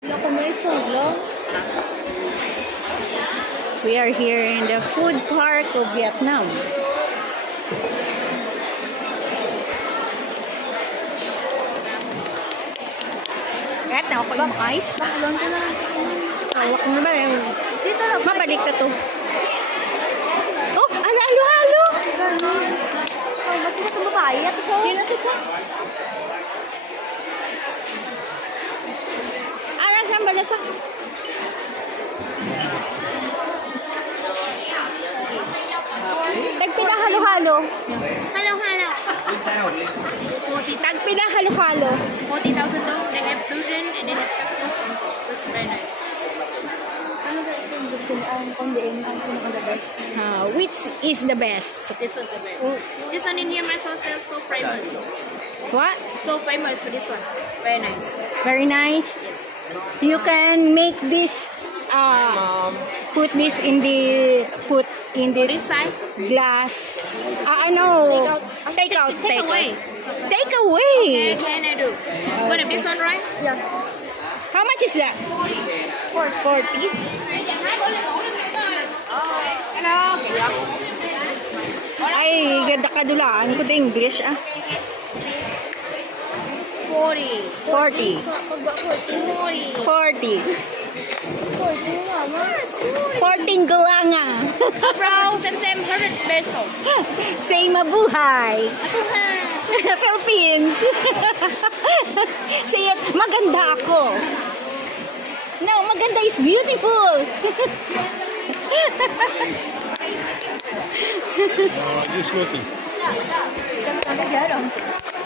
We are here in the food park of Vietnam. Kahit na ako yung ice. Hawak mo ba yung... Dito lang. Mabalik ka to. Oh, halo-halo! Oh, ba't sila itong babae? At so, Sino to sa? Saan ba nasa? Tagpila halo-halo. hello. Tagpila halo-halo. 40,000 though. They have gluten and they have chocolate. It's very nice. Ano ba isang gusto niya? Ang kondiin, ang pinaka-the best. Which is the best? This one's the best. This one in here, my sauce is so famous. What? So famous for this one. Very nice. Very nice. You can make this. Put this in the. Put in For this this side, glass. I know. Take out. take away. Take away. Okay, can I do? You want this one, right? Yeah. How much is that? 40. Ay, ganda kadulaan ko din English 40. 40. 40. 40. 40 mama. 14 gulanga. Bro, Sam 100 peso. Say mabuhay. Ako ha. Philippines. Say it, maganda ako. No, maganda is beautiful. Just looking. Ano